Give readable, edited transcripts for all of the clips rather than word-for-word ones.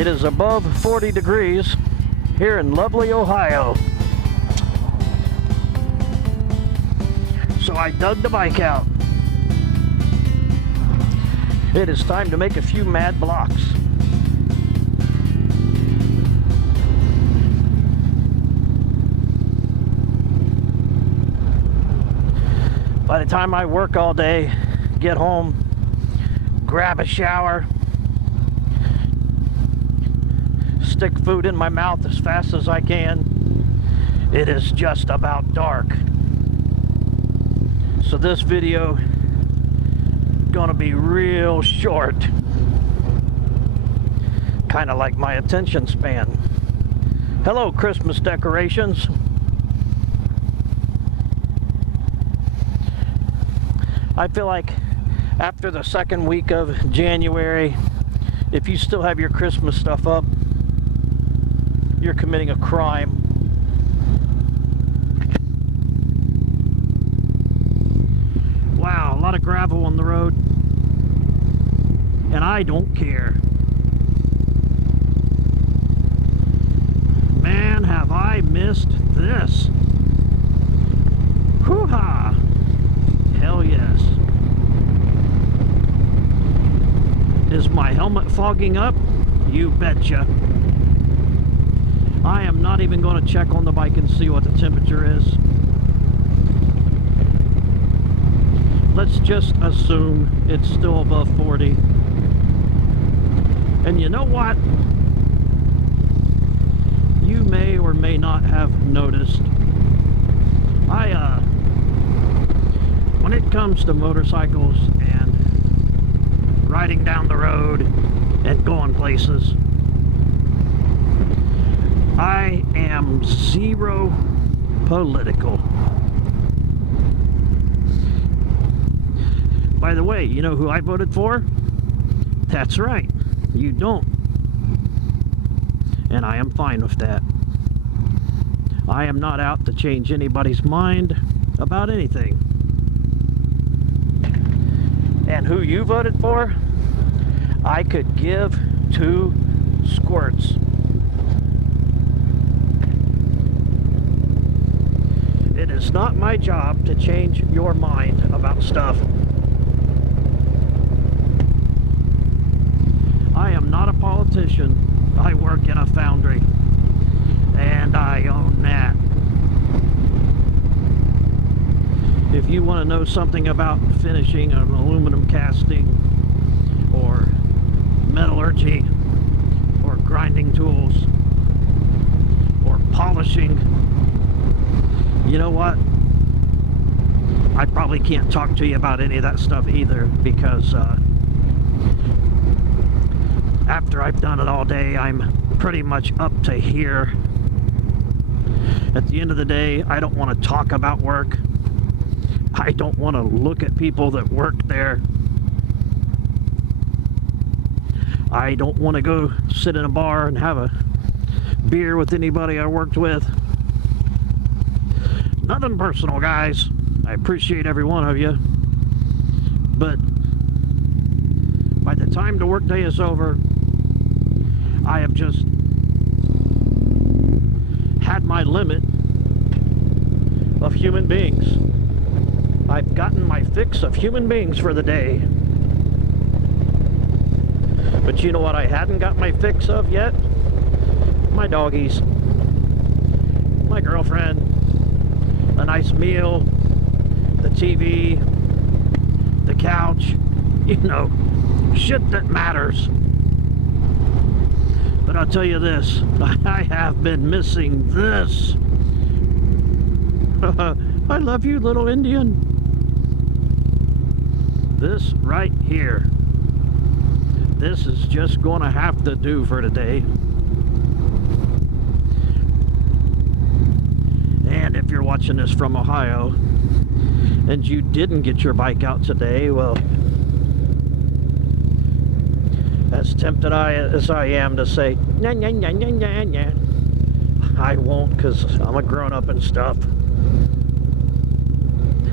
It is above 40 degrees here in lovely Ohio. So I dug the bike out. It is time to make a few mad blocks. By the time I work all day, get home, grab a shower, stick food in my mouth as fast as I can, it is just about dark. So this video gonna be real short, kind of like my attention span. Hello, Christmas decorations. I feel like after the second week of January, if you still have your Christmas stuff up, you're committing a crime. Wow, a lot of gravel on the road, and I don't care. Man, have I missed this. Hoo-ha! Hell yes. Is my helmet fogging up? You betcha. I am not even going to check on the bike and see what the temperature is. Let's just assume it's still above 40. And you know what? You may or may not have noticed. When it comes to motorcycles and riding down the road and going places, I am zero political. By the way, you know who I voted for? That's right, you don't. And I am fine with that. I am not out to change anybody's mind about anything. And who you voted for, I could give two squirts. It is not my job to change your mind about stuff. I am not a politician. I work in a foundry, and I own that. If you want to know something about finishing an aluminum casting, or metallurgy, or grinding tools, or polishing, you know what? I probably can't talk to you about any of that stuff either, because after I've done it all day, I'm pretty much up to here. At the end of the day, I don't want to talk about work. I don't want to look at people that work there. I don't want to go sit in a bar and have a beer with anybody I worked with. Nothing personal, guys. I appreciate every one of you. But by the time the workday is over, I have just had my limit of human beings. I've gotten my fix of human beings for the day. But you know what I hadn't got my fix of yet? My doggies. My girlfriend. A nice meal. The TV. The couch. You know, shit that matters. But I'll tell you this, I have been missing this. I love you, little Indian. This right here. This is just going to have to do for today. And if you're watching this from Ohio and you didn't get your bike out today, well, as tempted as I am to say, nah, nah, nah, nah, nah, nah, I won't, because I'm a grown-up and stuff.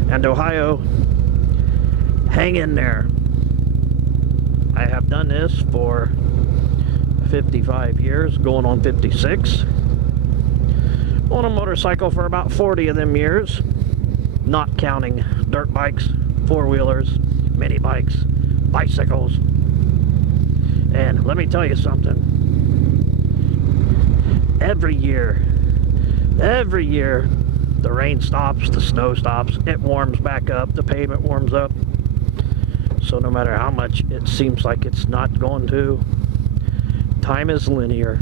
And Ohio, hang in there. I have done this for 55 years, going on 56. On a motorcycle for about 40 of them years, not counting dirt bikes, four-wheelers, mini bikes, bicycles. And let me tell you something. Every year, the rain stops, the snow stops, it warms back up, the pavement warms up. So no matter how much it seems like it's not going to, time is linear.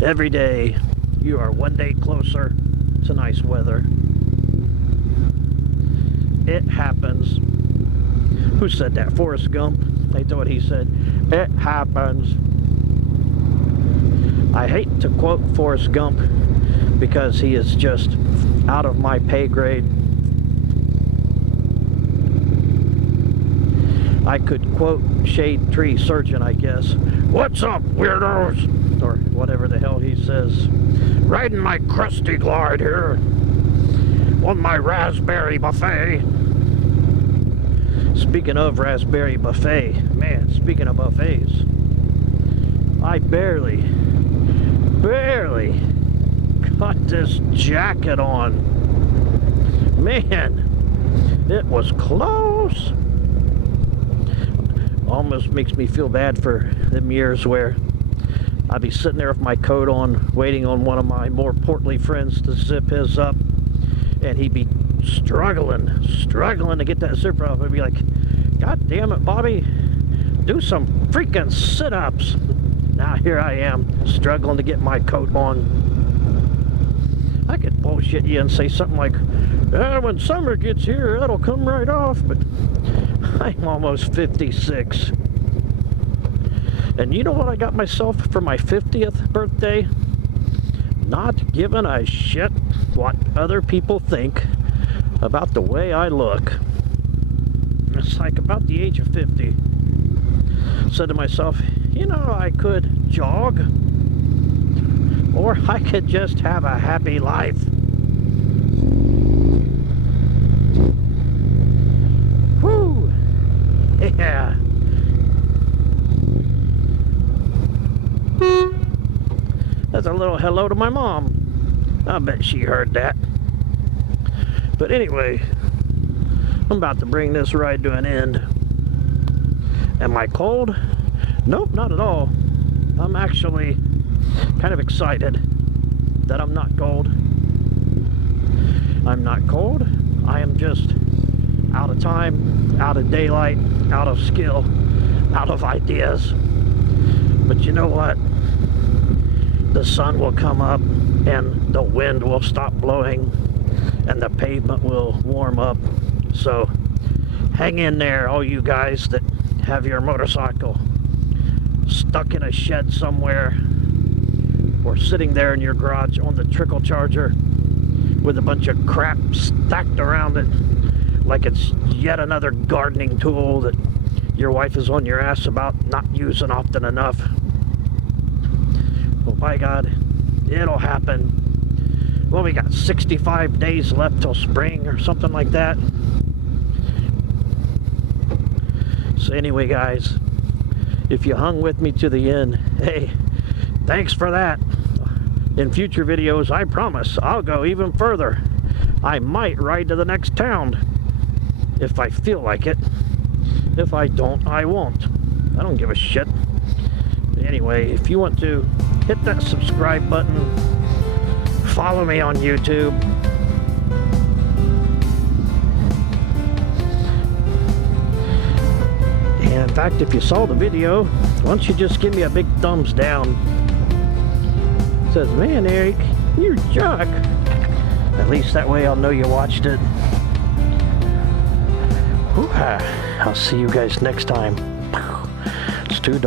Every day, you are one day closer to nice weather. It happens. Who said that? Forrest Gump? I thought he said, it happens. I hate to quote Forrest Gump because he is just out of my pay grade. I could quote Shade Tree Surgeon, I guess. What's up, weirdos? Or whatever the hell he says. Riding my crusty glide here on my raspberry buffet. Speaking of raspberry buffet, man, speaking of buffets, I barely got this jacket on. Man, it was close. Almost makes me feel bad for them years where I'd be sitting there with my coat on, waiting on one of my more portly friends to zip his up, and he'd be struggling to get that zipper off. I'd be like, God damn it, Bobby, do some freaking sit-ups. Now here I am, struggling to get my coat on. I could bullshit you and say something like, when summer gets here, it'll come right off, but I'm almost 56. And you know what I got myself for my 50th birthday? Not giving a shit what other people think about the way I look. It's like about the age of 50. Said to myself, you know, I could jog, or I could just have a happy life. Whew! Yeah. That's a little hello to my mom. I bet she heard that. But anyway, I'm about to bring this ride to an end. Am I cold? Nope, not at all. I'm actually kind of excited that I'm not cold. I'm not cold. I am just out of time, out of daylight, out of skill, out of ideas. But you know what? The sun will come up and the wind will stop blowing and the pavement will warm up. So hang in there, all you guys that have your motorcycle stuck in a shed somewhere or sitting there in your garage on the trickle charger with a bunch of crap stacked around it like it's yet another gardening tool that your wife is on your ass about not using often enough. Well, by God, it'll happen. Well, we got 65 days left till spring or something like that. So anyway, guys, if you hung with me to the end, hey, thanks for that. In future videos, I promise I'll go even further. I might ride to the next town if I feel like it. If I don't, I won't. I don't give a shit. Anyway, if you want to hit that subscribe button, follow me on YouTube. And in fact, if you saw the video, why don't you just give me a big thumbs down? It says, man, Eric, you're a jerk. At least that way I'll know you watched it. I'll see you guys next time. It's too dark.